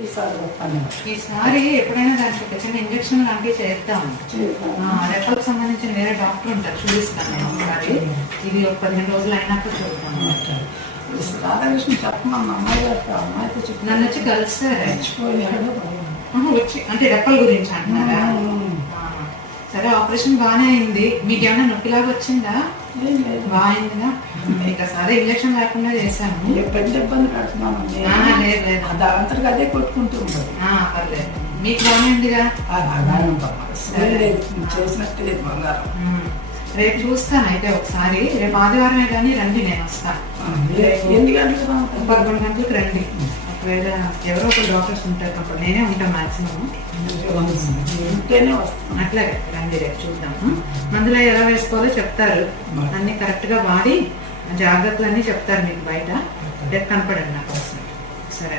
ఈసారి ఎప్పుడైనా దానికి చిన్న ఇంజక్షన్ లాంటివి చేద్దాం. రెప్పలకు సంబంధించిన వేరే డాక్టర్ ఉంటారు, చూపిస్తాను నేను ఒకసారి. ఇది ఒక 15 రోజులు అయినాక చూద్దాం. రాధాకృష్ణ చెప్పమన్న అమ్మాయితో చెప్పి నన్ను వచ్చి కలిసారు వచ్చి, అంటే రెప్పల గురించి అంటున్నారా? సరే, ఆపరేషన్ బాగానే అయింది. మీకు ఏమైనా నొప్పిలాగా వచ్చిందా? బాగా అయిందిగా. ఇక సరే, ఇంజక్షన్ లేకుండా చేశాను. పెద్ద ఇబ్బంది పడుతున్నాను. లేదు లేదు, దాంతో అదే కొట్టుకుంటూ ఉంటుంది. పర్లేదు, మీకు బాగానే ఉందిగా. చేసినట్టు లేదు బంగారం. రేపు చూస్తాను అయితే ఒకసారి. రేపు ఆదివారమే కానీ రండి, నేను వస్తాను. ఎన్ని గంటలకు? 11 గంటలకు రండి. ఒకవేళ ఎవరో ఒక డాక్టర్స్ ఉంటారు, అప్పుడు నేనే ఉంటాను మాక్సిమం. ఉంటేనే వస్తాను. అట్లాగే రండి, రేపు చూద్దాము. మందులో ఎలా వేసుకోవాలో చెప్తారు, అన్ని కరెక్ట్ గా వాడి జాగ్రత్తలు అన్నీ చెప్తారు మీకు బయట. రేపు కనపడండి నాకు. సరే.